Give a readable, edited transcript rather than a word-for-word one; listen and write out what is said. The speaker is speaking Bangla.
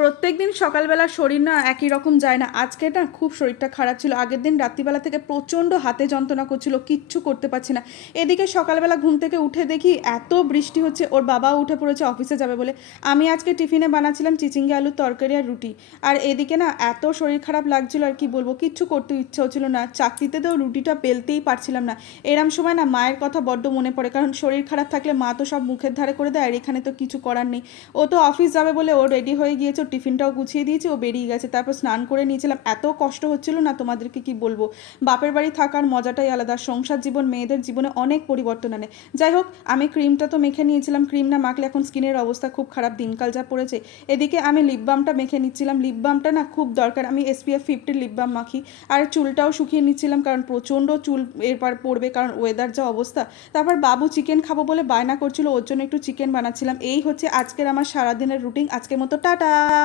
প্রত্যেকদিন সকালবেলা শরীর না একই রকম যায় না। আজকে না খুব শরীরটা খারাপ ছিল। আগের দিন রাত্রিবেলা থেকে প্রচণ্ড হাতে যন্ত্রণা করছিল। কিচ্ছু করতে পারছি না। এদিকে সকালবেলা ঘুম থেকে উঠে দেখি এত বৃষ্টি হচ্ছে। ওর বাবাও উঠে পড়েছে অফিসে যাবে বলে। আমি আজকে টিফিনে বানাচ্ছিলাম চিচিঙ্গা আলুর তরকারি আর রুটি। আর এদিকে না এত শরীর খারাপ লাগছিল আর কি বলবো, কিচ্ছু করতে ইচ্ছা হচ্ছিল না। চাকরিতেও রুটিটা বেলতেই পারছিলাম না। এরম সময় না মায়ের কথা বড্ড মনে পড়ে, কারণ শরীর খারাপ থাকলে মা তো সব মুখের ধারে করে দেয়, আর এখানে তো কিছু করার নেই। ও তো অফিস যাবে বলে ও রেডি হয়ে গিয়েছে, ওর টিফিনটাও গুছিয়ে দিয়েছে, ও বেরিয়ে গেছে। তারপর স্নান করে নিয়েছিলাম, এত কষ্ট হচ্ছিল না তোমাদেরকে কি বলবো। বাপের বাড়ি থাকার মজাটাই আলাদা। সংসার জীবন মেয়েদের জীবনে অনেক পরিবর্তন আনে। যাই হোক, আমি ক্রিমটা তো মেখে নিয়েছিলাম। ক্রিম না মাখলে এখন স্কিনের অবস্থা খুব খারাপ, দিনকাল যা পড়েছে। এদিকে আমি লিপ বামটা মেখে নিচ্ছিলাম। লিপ বামটা না খুব দরকার। আমি SPF 50 লিপ বাম মাখি। আর চুলটাও শুকিয়ে নিচ্ছিলাম, কারণ প্রচণ্ড চুল এরপর পড়বে, কারণ ওয়েদার যা অবস্থা। তারপর বাবু চিকেন খাবো বলে বায়না করছিল, ওর জন্য একটু চিকেন বানাচ্ছিলাম। এই হচ্ছে আজকের আমার সারাদিনের রুটিন। আজকের মতো টাটা।